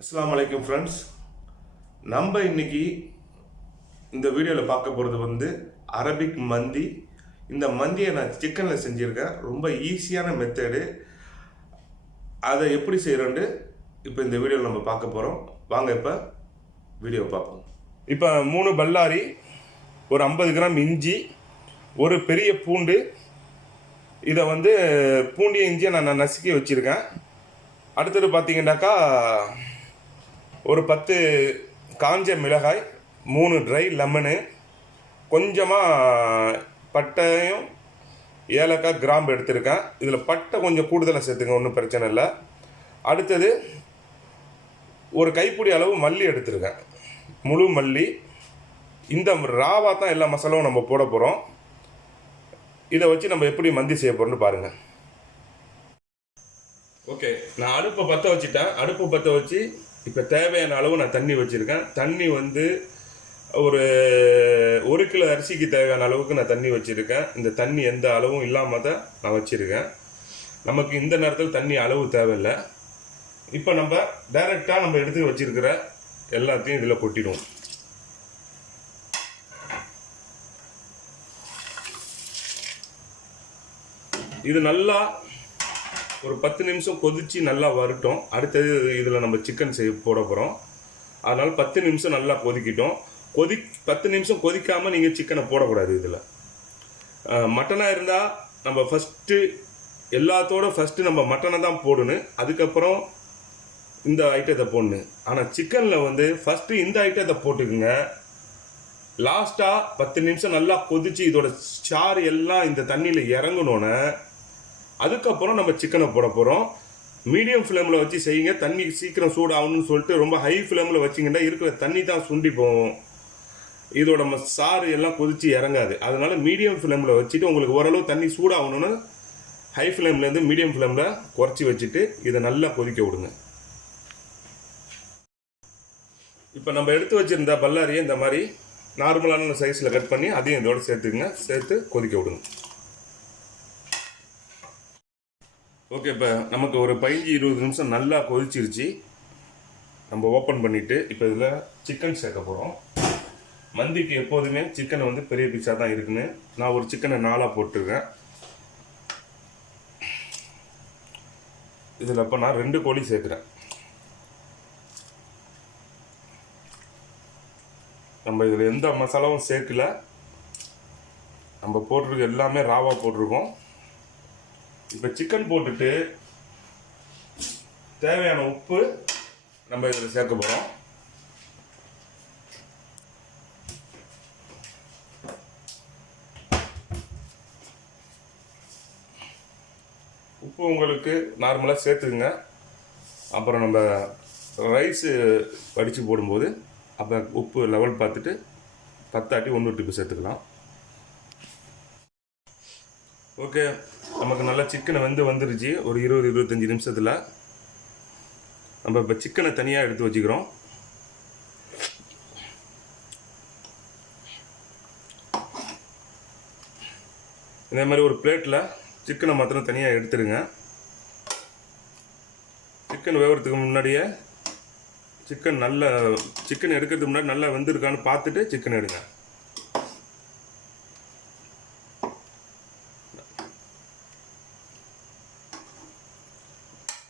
அஸ்ஸலாமு அலைக்கும் ஃப்ரெண்ட்ஸ். நம்ம இன்னைக்கு இந்த வீடியோவில் பார்க்க போகிறது வந்து அரபிக் மந்தி. இந்த மந்தியை நான் சிக்கனில் செஞ்சுருக்கேன். ரொம்ப ஈஸியான மெத்தடு. அதை எப்படி செய்கிறோன்னு இப்போ இந்த வீடியோவில் நம்ம பார்க்க போகிறோம். வாங்க இப்போ வீடியோ பார்ப்போம். இப்போ 3 பல்லாரி, ஒரு 50 கிராம் இஞ்சி, ஒரு பெரிய பூண்டு. இதை வந்து பூண்டிய இஞ்சியை நான் நசுக்கி வச்சுருக்கேன். அடுத்தது பார்த்தீங்கன்னாக்கா ஒரு 10 காஞ்ச மிளகாய், 3 ட்ரை லெமனு, கொஞ்சமாக பட்டையும் ஏலக்காய் கிராம்பு எடுத்திருக்கேன். இதில் பட்டை கொஞ்சம் கூடுதலாக சேர்த்துங்க, ஒன்றும் பிரச்சனை இல்லை. அடுத்தது ஒரு கைப்பிடி அளவு மல்லி எடுத்திருக்கேன், முழு மல்லி. இந்த ராவா தான் எல்லா மசாலாவும் நம்ம போட போகிறோம். இதை வச்சு நம்ம எப்படி மந்தி செய்ய போகிறோன்னு பாருங்கள். ஓகே, நான் அடுப்பை பற்ற வச்சுட்டேன். அடுப்பு பற்ற வச்சு இப்போ தேவையான அளவு நான் தண்ணி வச்சுருக்கேன். தண்ணி வந்து ஒரு 1 கிலோ அரிசிக்கு தேவையான அளவுக்கு நான் தண்ணி வச்சுருக்கேன். இந்த தண்ணி எந்த அளவும் இல்லாமல் தான் நான் வச்சுருக்கேன். நமக்கு இந்த நேரத்தில் தண்ணி அளவு தேவையில்லை. இப்போ நம்ம டைரெக்டாக நம்ம எடுத்து வச்சுருக்கிற எல்லாத்தையும் இதில் கொட்டிடுவோம். இது நல்லா ஒரு 10 நிமிஷம் கொதித்து நல்லா வரட்டும். அடுத்தது இதில் நம்ம சிக்கன் போட போகிறோம். அதனால் 10 நிமிஷம் நல்லா கொதிக்கிட்டோம். 10 நிமிஷம் கொதிக்காமல் நீங்கள் சிக்கனை போடக்கூடாது. இதில் மட்டனாக இருந்தால் நம்ம ஃபஸ்ட்டு நம்ம மட்டனை தான் போடணும், அதுக்கப்புறம் இந்த ஐட்டத்தை போடணும். ஆனால் சிக்கனில் வந்து ஃபஸ்ட்டு இந்த ஐட்டத்தை போட்டுக்குங்க. லாஸ்ட்டாக 10 நிமிஷம் நல்லா கொதித்து இதோட சாறு எல்லாம் இந்த தண்ணியில் இறங்கணுன்னு அதுக்கப்புறம் நம்ம சிக்கனை போட போகிறோம். மீடியம் ஃப்ளேமில் வச்சு செய்யுங்க. தண்ணி சீக்கிரம் சூடாகணும்னு சொல்லிட்டு ரொம்ப ஹை ஃப்ளேமில் வச்சிங்கன்னா இருக்கிற தண்ணி தான் சுண்டி போகும். இதோட சாறு எல்லாம் கொதித்து இறங்காது. அதனால மீடியம் ஃப்ளேமில் வச்சுட்டு உங்களுக்கு ஓரளவு தண்ணி சூடாகணும்னு ஹை ஃப்ளேம்லேருந்து மீடியம் ஃப்ளேமில் குறைச்சி வச்சுட்டு இதை நல்லா கொதிக்க விடுங்க. இப்போ நம்ம எடுத்து வச்சுருந்த பல்லாரியை இந்த மாதிரி நார்மலான சைஸில் கட் பண்ணி அதையும் இதோட சேர்த்துக்குங்க. சேர்த்து கொதிக்க விடுங்க. ஓகே, இப்போ நமக்கு ஒரு 15-20 நிமிஷம் நல்லா கொதிச்சிருச்சு. நம்ம ஓப்பன் பண்ணிவிட்டு இப்போ இதில் சிக்கன் சேர்க்க போகிறோம். மந்திக்கு எப்போதுமே சிக்கனை வந்து பெரிய பீஸாக தான் இருக்குன்னு நான் ஒரு சிக்கனை 4ஆக போட்டிருக்கேன். இதில் இப்போ நான் 2 கோழி சேர்க்குறேன். நம்ம இதில் எந்த மசாலாவும் சேர்க்கல. நம்ம போட்டிருக்க எல்லாமே ராவாக போட்டிருக்கோம். இப்போ சிக்கன் போட்டுட்டு தேவையான உப்பு நம்ம இதில் சேர்க்க போகிறோம். உப்பு உங்களுக்கு நார்மலாக சேர்த்துக்குங்க. அப்புறம் நம்ம ரைஸு வடித்து போடும்போது அப்போ உப்பு லெவல் பார்த்துட்டு 10 1 டிப்பு சேர்த்துக்கலாம். ஓகே, நமக்கு நல்லா சிக்கனை வந்துருச்சு. ஒரு 20-25 நிமிஷத்தில் நம்ம இப்போ சிக்கனை தனியாக எடுத்து வச்சுக்கிறோம். இதே மாதிரி ஒரு பிளேட்டில் சிக்கனை மாத்திரம் தனியாக எடுத்துடுங்க. சிக்கன் வேகிறதுக்கு முன்னாடியே சிக்கன் எடுக்கிறதுக்கு முன்னாடி நல்லா வெந்திருக்கான்னு பார்த்துட்டு சிக்கன் எடுங்க.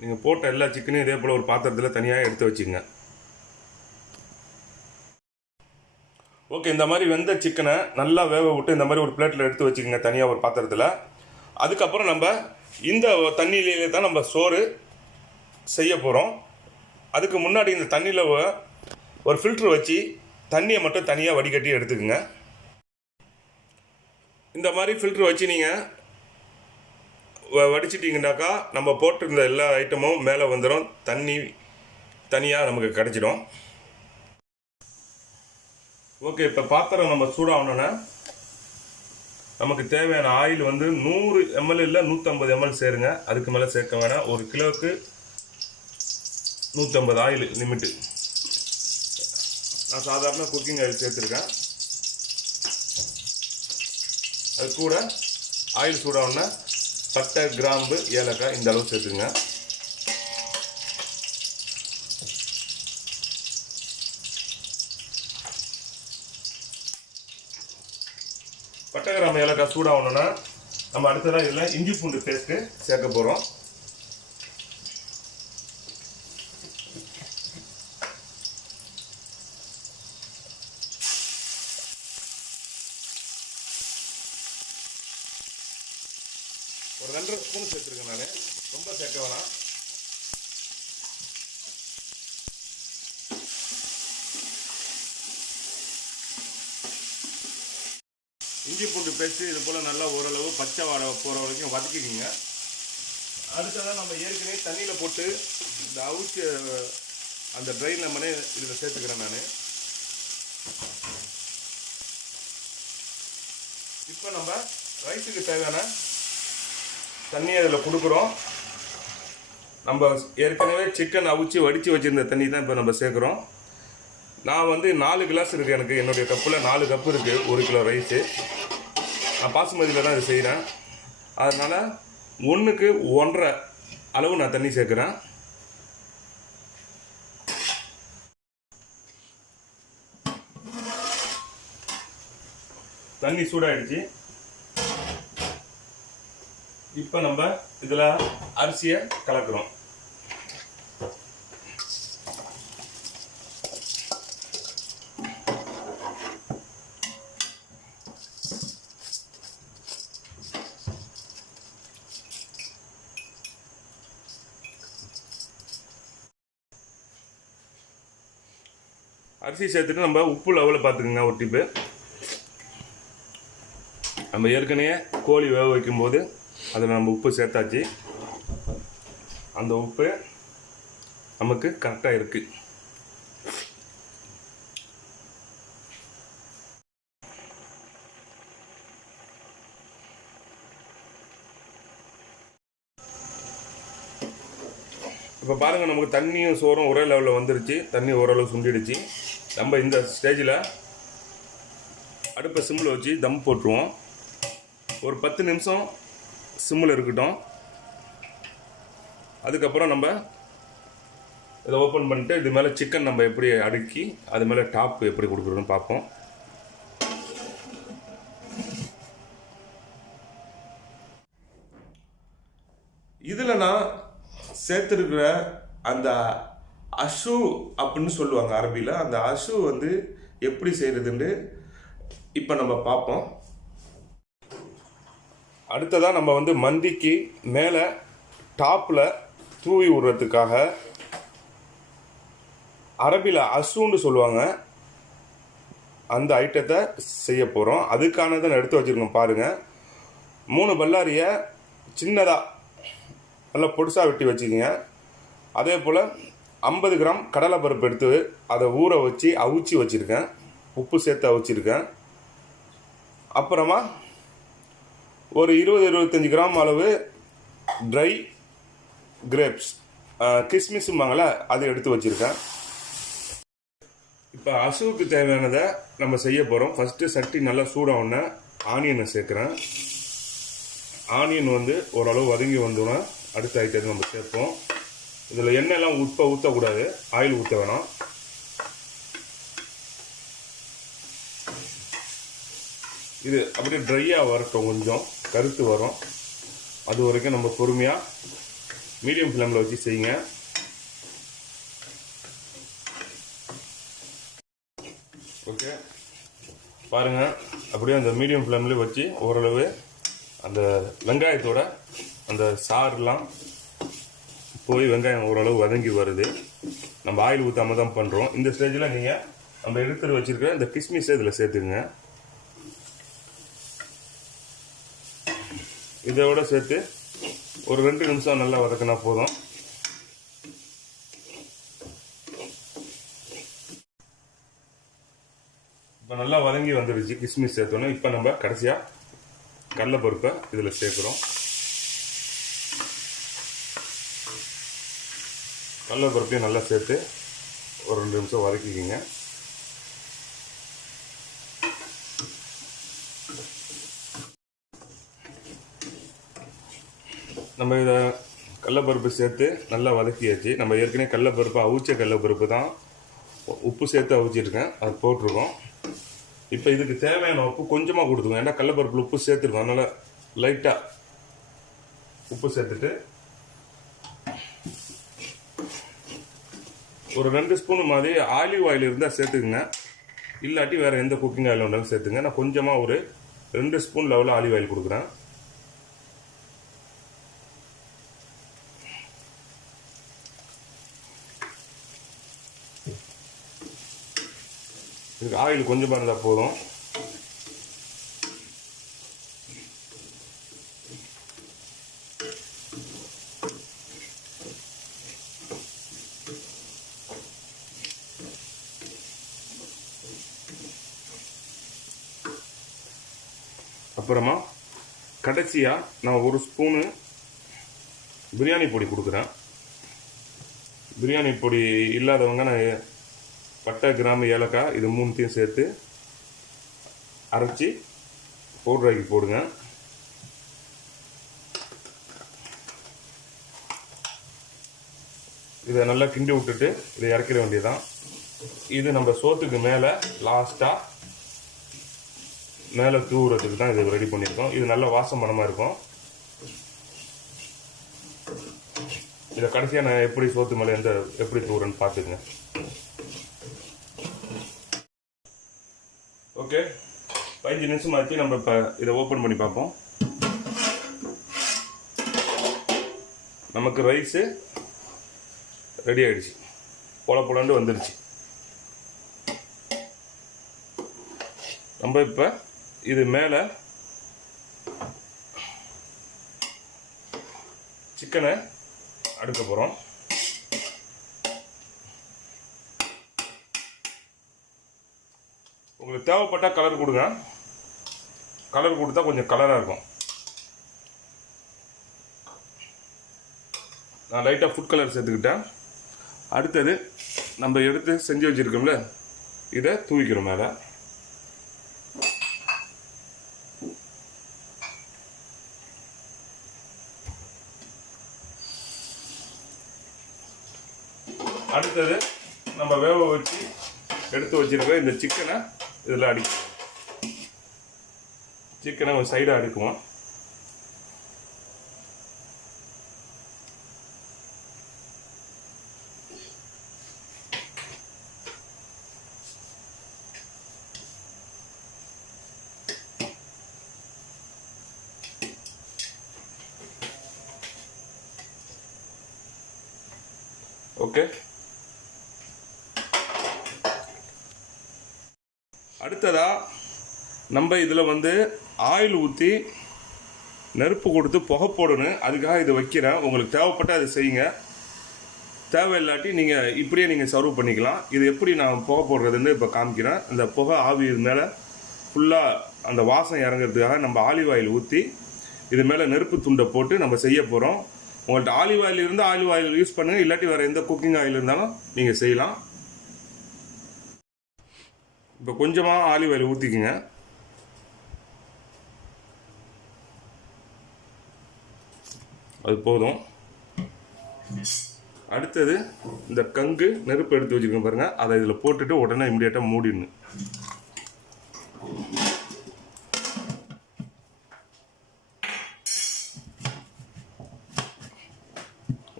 நீங்கள் போட்ட எல்லா சிக்கனையும் இதே போல் ஒரு பாத்திரத்தில் தனியாக எடுத்து வச்சுங்க. ஓகே, இந்த மாதிரி வெந்த சிக்கனை நல்லா வேக விட்டு இந்த மாதிரி ஒரு பிளேட்டில் எடுத்து வச்சுக்கோங்க தனியாக ஒரு பாத்திரத்தில். அதுக்கப்புறம் நம்ம இந்த தண்ணியிலே தான் நம்ம சோறு செய்ய போகிறோம். அதுக்கு முன்னாடி இந்த தண்ணியில் ஒரு ஃபில்ட்ரு வச்சு தண்ணியை மட்டும் தனியாக வடிகட்டி எடுத்துக்கோங்க. இந்த மாதிரி ஃபில்ட்ரு வச்சு நீங்கள் வடிச்சிட்டிங்கனாக்கா நம்ம போட்டிருந்த எல்லா ஐட்டமும் மேலே வந்துடும். தண்ணி தனியாக நமக்கு கிடச்சிடும். ஓகே, இப்போ பாத்திரம் நம்ம சூடாகணுன்னா நமக்கு தேவையான ஆயில் வந்து 100 ml இல்லை 150 ml சேருங்க. அதுக்கு மேலே சேர்க்க வேணாம். 1 கிலோவுக்கு 150 ஆயில் லிமிட்டு. நான் சாதாரண குக்கிங் ஆயில் சேர்த்துருக்கேன். அது கூட ஆயில் சூடாகணுன்னா பட்டை கிராம்பு ஏலக்காய் இந்த அளவு சேர்த்துங்க. பட்டை கிராம்பு ஏலக்காய் சூடாகணுன்னா நம்ம அடுத்ததாக இதில் இஞ்சி பூண்டு பேஸ்ட்டு சேர்க்க போகிறோம். ஒரு 2.5 ஸ்பூன் சேர்த்துருக்கேன் நான், ரொம்ப சேர்க்க வேணாம். இஞ்சி பூண்டு பேஸ்ட்டு இது போல் நல்லா ஓரளவு பச்சை வாடை போகிற வரைக்கும் வதக்கிக்கிங்க. அடுத்ததான் நம்ம ஏற்கனவே தண்ணியில் போட்டு இந்த அவுச்சு அந்த ட்ரை லெமனே இதில் சேர்த்துக்கிறேன் நான். இப்போ நம்ம ரைஸுக்கு தேவையான தண்ணியை அதில் கொடுக்குறோம். நம்ம ஏற்கனவே சிக்கன் அவிச்சு வடித்து வச்சுருந்த தண்ணி தான் இப்போ நம்ம சேர்க்குறோம். நான் வந்து 4 கிளாஸ் இருக்குது எனக்கு, என்னுடைய கப்பில் 4 கப்பு இருக்குது 1 கிலோ ரைஸு. நான் பாசுமதியில் தான் இது செய்கிறேன். அதனால் 1க்கு 1.5 அளவு நான் தண்ணி சேர்க்குறேன். தண்ணி சூடாகிடுச்சு. இப்போ நம்ம இதில் அரிசியை கலக்கிறோம். அரிசி சேர்த்துட்டு நம்ம உப்பு லெவலில் பார்த்துக்குங்க. ஒரு டிப்பு, நம்ம ஏற்கனவே கோழி வேக வைக்கும்போது அதில் நம்ம உப்பு சேர்த்தாச்சு. அந்த உப்பு நமக்கு கரெக்டாக இருக்குது. இப்போ பாருங்கள், நமக்கு தண்ணியும் சோறும் ஒரே லெவலில் வந்துருச்சு. தண்ணி ஓரளவு சுண்டிடுச்சு. நம்ம இந்த ஸ்டேஜில் அடுப்பை சிம்மில் வச்சு தம் போட்டுருவோம். ஒரு 10 நிமிஷம் சிம்மில் இருக்கட்டும். அதுக்கப்புறம் நம்ம இதை ஓப்பன் பண்ணிட்டு இது மேலே சிக்கன் நம்ம எப்படி அடுக்கி அது மேலே டாப் எப்படி கொடுக்குறோன்னு பார்ப்போம். இதில் நான் சேர்த்துருக்கிற அந்த ஹஷூ அப்படின்னு சொல்லுவாங்க அரபியில். அந்த ஹஷூ வந்து எப்படி செய்கிறதுன்னு இப்போ நம்ம பார்ப்போம். அடுத்ததாக நம்ம வந்து மந்திக்கு மேலே டாப்பில் தூவி விடுறதுக்காக அரபியில் ஹஷூன்னு சொல்லுவாங்க, அந்த ஐட்டத்தை செய்ய போகிறோம். அதுக்கானதை நான் எடுத்து வச்சுருக்கோம் பாருங்கள். 3 பல்லாரியை சின்னதாக நல்லா பொடிசாக வெட்டி வச்சுக்கோங்க. அதே போல் 50 கிராம் கடலைப்பருப்பு எடுத்து அதை ஊற வச்சு அவிச்சு வச்சுருக்கேன், உப்பு சேர்த்து அவிச்சிருக்கேன். அப்புறமா ஒரு 20-25 கிராம் அளவு ட்ரை கிரேப்ஸ், கிஸ்மிஸும்பாங்கள, அதை எடுத்து வச்சுருக்கேன். இப்போ ஹஷூவுக்கு தேவையானதை நம்ம செய்ய போகிறோம். ஃபஸ்ட்டு சட்டி நல்லா சூடாகவுடனே ஆனியனை சேர்க்குறேன். ஆனியன் வந்து ஓரளவு வதங்கி வந்தோன்னா அடுத்த ஐட்டத்தை நம்ம சேர்ப்போம். இதில் எண்ணெயெல்லாம் ஊற்றக்கூடாது, ஆயில் ஊற்ற வேணாம். இது அப்படியே ட்ரையாக வரட்டும், கொஞ்சம் கருத்து வரும். அது வரைக்கும் நம்ம பொறுமையாக மீடியம் ஃப்ளேமில் வச்சு செய்யுங்க. ஓகே, பாருங்கள், அப்படியே அந்த மீடியம் ஃப்ளேம்லேயே வச்சு ஓரளவு அந்த வெங்காயத்தோட அந்த சாறுலாம் போய் வெங்காயம் ஓரளவு வதங்கி வருது. நம்ம ஆயில் ஊற்றாமல் தான் பண்ணுறோம். இந்த ஸ்டேஜில் நீங்கள் நம்ம எடுத்து வச்சுருக்க இந்த கிஸ்மிஸை இதில் சேர்த்துக்குங்க. இதோட சேர்த்து ஒரு 2 நிமிஷம் நல்லா வதக்கினா போதும். இப்போ நல்லா வதங்கி வந்துடுச்சு கிஸ்மிஸ் சேர்த்தோன்னே. இப்போ நம்ம கடைசியாக கடலைப்பருப்பை இதில் சேர்க்குறோம். கடலைப்பருப்பையும் நல்லா சேர்த்து ஒரு 2 நிமிஷம் வதக்கிக்கிங்க. நம்ம இதை கடலைப்பருப்பு சேர்த்து நல்லா வதக்கியாச்சு. நம்ம ஏற்கனவே கடலைப்பருப்பு அவிச்ச கடலைப்பருப்பு தான் உப்பு சேர்த்து அவிச்சிருக்கேன், அது போட்டிருக்கோம். இப்போ இதுக்கு தேவையான உப்பு கொஞ்சமாக கொடுத்துங்க, ஏன்னா கடலப்பருப்பில் உப்பு சேர்த்துருக்கோம். அதனால் லைட்டாக உப்பு சேர்த்துட்டு ஒரு 2 ஸ்பூன் மாதிரி ஆலிவ் ஆயில் இருந்தால் சேர்த்துக்குங்க. இல்லாட்டி வேறு எந்த குக்கிங் ஆயில் வேணாலும் சேர்த்துங்க. நான் கொஞ்சமாக ஒரு 2 ஸ்பூன் லெவலில் ஆலிவ் ஆயில் கொடுக்குறேன். இதுக்கு ஆயில் கொஞ்சமாக இருந்தால் போதும். அப்புறமா கடைசியாக நான் 1 ஸ்பூனு பிரியாணி பொடி கொடுக்குறேன். பிரியாணி பொடி இல்லாதவங்க நான் பட்டை, கிராம்பு, ஏலக்காய் இது 3த்தையும் சேர்த்து அரைச்சி பவுடராக்கி போடுங்க. இதை நல்லா கிண்டி விட்டுட்டு இதை இறக்கிட வேண்டியதுதான். இது நம்ம சோத்துக்கு மேலே லாஸ்ட்டாக மேலே தூவுறதுக்கு தான் இது ரெடி பண்ணியிருக்கோம். இது நல்ல வாசம் மணமாக இருக்கும். இதை கடைசியாக நான் எப்படி சோத்து மேலே எப்படி தூவுறேன்னு பார்த்துக்குங்க. ஓகே, 15 நிமிஷம் ஆச்சு. நம்ம இப்போ இதை ஓப்பன் பண்ணி பார்ப்போம். நமக்கு ரைஸு ரெடி ஆகிடுச்சு, பொலண்டு வந்துடுச்சு. நம்ம இப்போ இது மேலே சிக்கனை அடுக்க போகிறோம். உங்களுக்கு தேவைப்பட்டால் கலர் கொடுங்க. கலர் கொடுத்தா கொஞ்சம் கலராக இருக்கும். நான் லைட்டாக ஃபுட் கலர் சேர்த்துக்கிட்டேன். அடுத்தது நம்ம எடுத்து செஞ்சு வச்சுருக்கோம்ல, இதை தூவிக்கிறோம் மேலே. அடுத்தது நம்ம வேக வச்சு எடுத்து வச்சிருக்க இந்த சிக்கனை இதில் அடிக்கணும். சிக்கனை ஒரு சைடாக அடுக்குவோம். ஓகே, அடுத்ததா நம்ம இதில் ஆயில் ஊற்றி நெருப்பு கொடுத்து புகை போடணும். அதுக்காக இதை வைக்கிறேன். உங்களுக்கு தேவைப்பட்டால் அதை செய்யுங்க, தேவையில்லாட்டி நீங்கள் இப்படியே நீங்கள் சர்வ் பண்ணிக்கலாம். இது எப்படி நான் புகை போடுறதுன்னு இப்போ காமிக்கிறேன். இந்த புகை ஆவி மேலே ஃபுல்லாக அந்த வாசம் இறங்கிறதுக்காக நம்ம ஆலிவ் ஆயில் ஊற்றி இது மேலே நெருப்பு துண்டை போட்டு நம்ம செய்ய போகிறோம். உங்கள்கிட்ட ஆலிவ் ஆயில் இருந்தால் ஆலிவ் ஆயில் யூஸ் பண்ணுங்கள், இல்லாட்டி வேறு எந்த குக்கிங் ஆயில் இருந்தாலும் நீங்கள் செய்யலாம். இப்போ கொஞ்சமாக ஆலிவ் ஆயில் ஊற்றிக்குங்க. அது போதும். அடுத்தது இந்த கங்கு நெருப்பு எடுத்து வச்சுக்கோங்க பாருங்கள், அதை இதில் போட்டுட்டு உடனே இமிடியேட்டாக மூடிடணும்.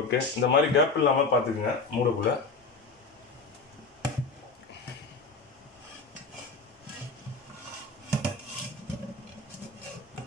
ஓகே, இந்த மாதிரி கேப் இல்லாமல் பார்த்துக்குங்க மூடக்குள்ள.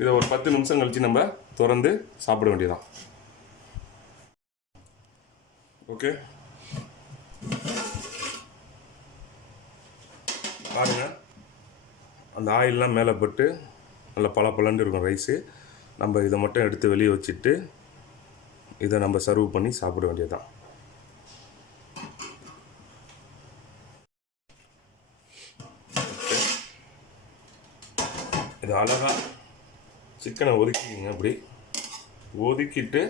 இதை ஒரு 10 நிமிஷம் கழிச்சு நம்ம திறந்து சாப்பிட வேண்டியதான். ஓகே, பாருங்க, அந்த ஆயிலெலாம் மேலே பட்டு நல்லா பளபளன்னு இருக்கும் ரைஸு. நம்ம இதை மட்டும் எடுத்து வெளியே வச்சுட்டு இதை நம்ம சர்வ் பண்ணி சாப்பிட வேண்டியதுதான். இது அழகாக சிக்கனை ஒதுக்கிங்க. அப்படி ஒதுக்கிட்டு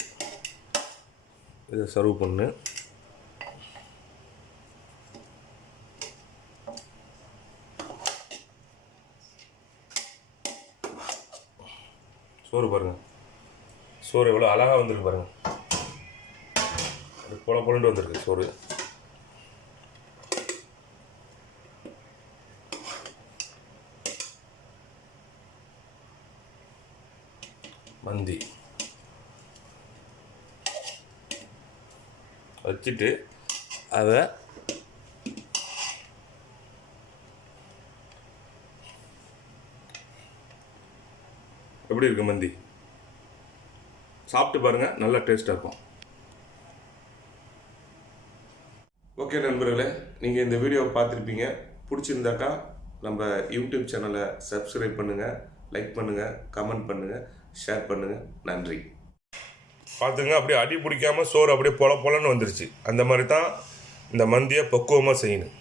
இதை சர்வ் பண்ணு. சோறு பாருங்கள், சோறு எவ்வளோ அழகாக வந்துருக்கு பாருங்கள். அது பொலண்டு வந்திருக்கு சோறு. வச்சுட்டு அதை எப்படி இருக்கு மந்தி சாப்பிட்டு பாருங்கள், நல்லா டேஸ்ட்டாக இருக்கும். ஓகே நண்பர்களே, நீங்கள் இந்த வீடியோவை பார்த்துருப்பீங்க. பிடிச்சிருந்தாக்கா நம்ம யூடியூப் சேனலை சப்ஸ்கிரைப் பண்ணுங்கள், லைக் பண்ணுங்கள், கமெண்ட் பண்ணுங்கள், ஷேர் பண்ணுங்கள். நன்றி. பார்த்துங்க, அப்படியே அடி பிடிக்காமல் சோறு அப்படியே பொல பொலன்னு வந்துருச்சு. அந்த மாதிரி தான் இந்த மந்தியை பக்குவமாக செய்யணும்.